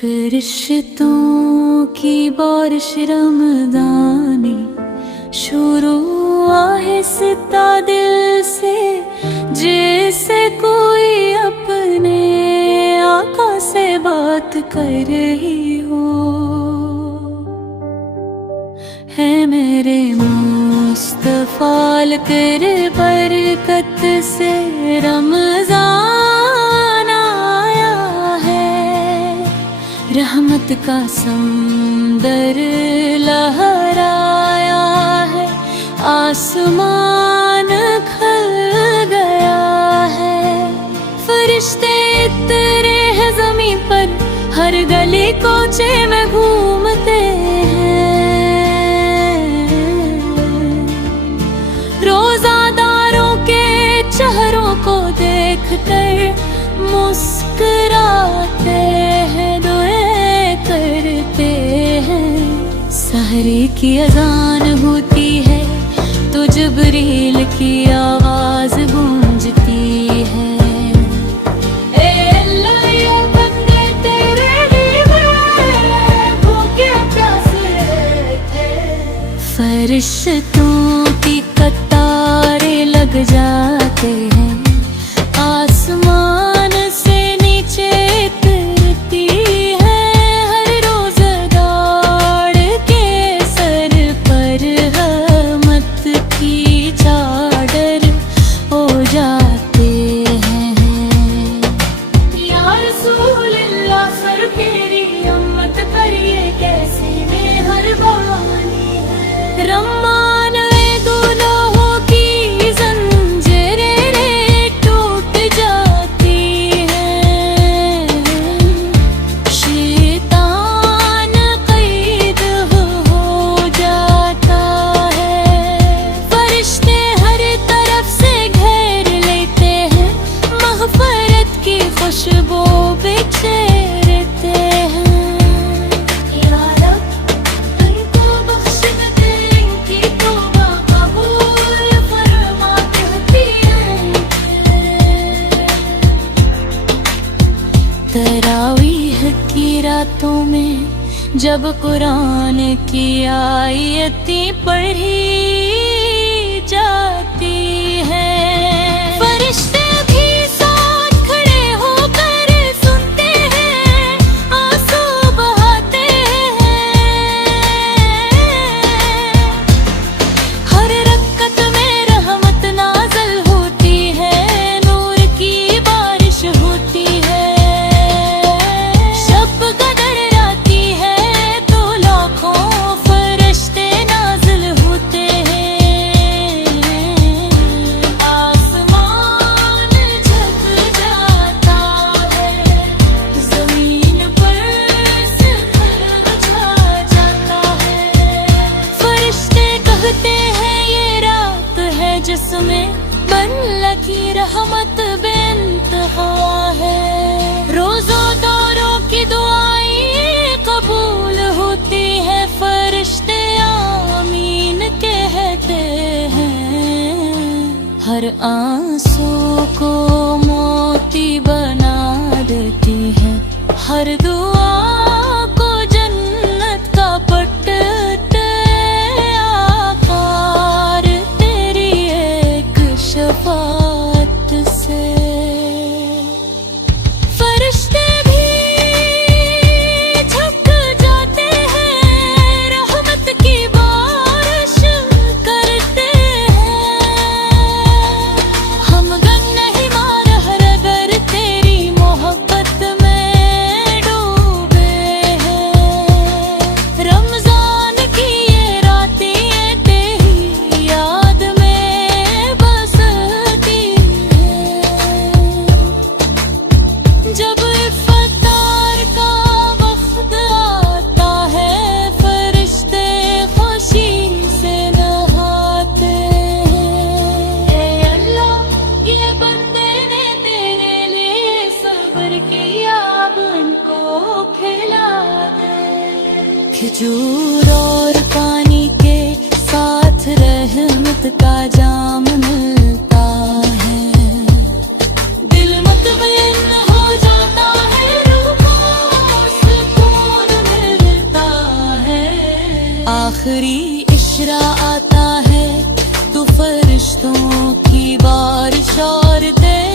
फरिश्तों की बारिश रमज़ानी शुरू आहिस्ता दिल से, जैसे कोई अपने आका से बात कर रही हो। है मेरे मुस्तफ़ा कर बरकत से रमज़ान आया है, रहमत का समंदर लहराया है, आसमान खल गया है। फरिश्ते इतरे हैं ज़मीं पर, हर गली कोचे में घूमते हैं, रोज़ादारों के चेहरों को देख कर मुस्कुराते हैं, दुआएं करते हैं। सहरी की अज़ान होती है तो जिब्रील की आवाज़ गूंजती है। फरिश्तों की कतारें लग जाते हैं, आसमान से नीचे उतरती है, हर रोज़ दौड़ के सर पर रहमत की चादर हो जाते हैं। या रसूल अल्लाह सर फेरी अम्मत करिए, कैसी मेहरबानी है। रम्मान गुनाहों की जंजीरें टूट जाती हैं, शैतान कैद हो जाता है। फरिश्ते हर तरफ से घेर लेते हैं, मग़फ़िरत की खुशबू बिखेरते हैं। तरावीह की रातों में जब कुरान की आयतें पढ़ी जाती है, फरिश्ते भी साथ खड़े होकर सुनते हैं, आंसू बहाते हैं। हर रकअत में रहमत नाज़िल होती है, नूर की बारिश होती है। जिसमें बन लगी रहमत बेइंतहा है, रोज़ादारों की दुआएं कबूल होती है, फरिश्ते आमीन कहते हैं। हर आंसू को मोती बना देती है, हर दुआ को जन्नत का पट्टा शफ़ाअत से। फरिश्ते भी झुक जाते हैं, रहमत की बारिश करते हैं। हम गम नहीं मार हर अगर तेरी मोहब्बत में डूबे हैं। रमज़ान की ये रातें तेरी याद में जब इफ्तार का वक्त आता है, फरिश्ते खुशी से नहाते हैं। ए अल्लाह ये बंदे ने तेरे लिए सब्र किया, अब उनको खिला दे। खजूर और पानी के साथ रहमत का जाम मिलता है, दिल मुतमईन हो जाता है, रूह को बरसते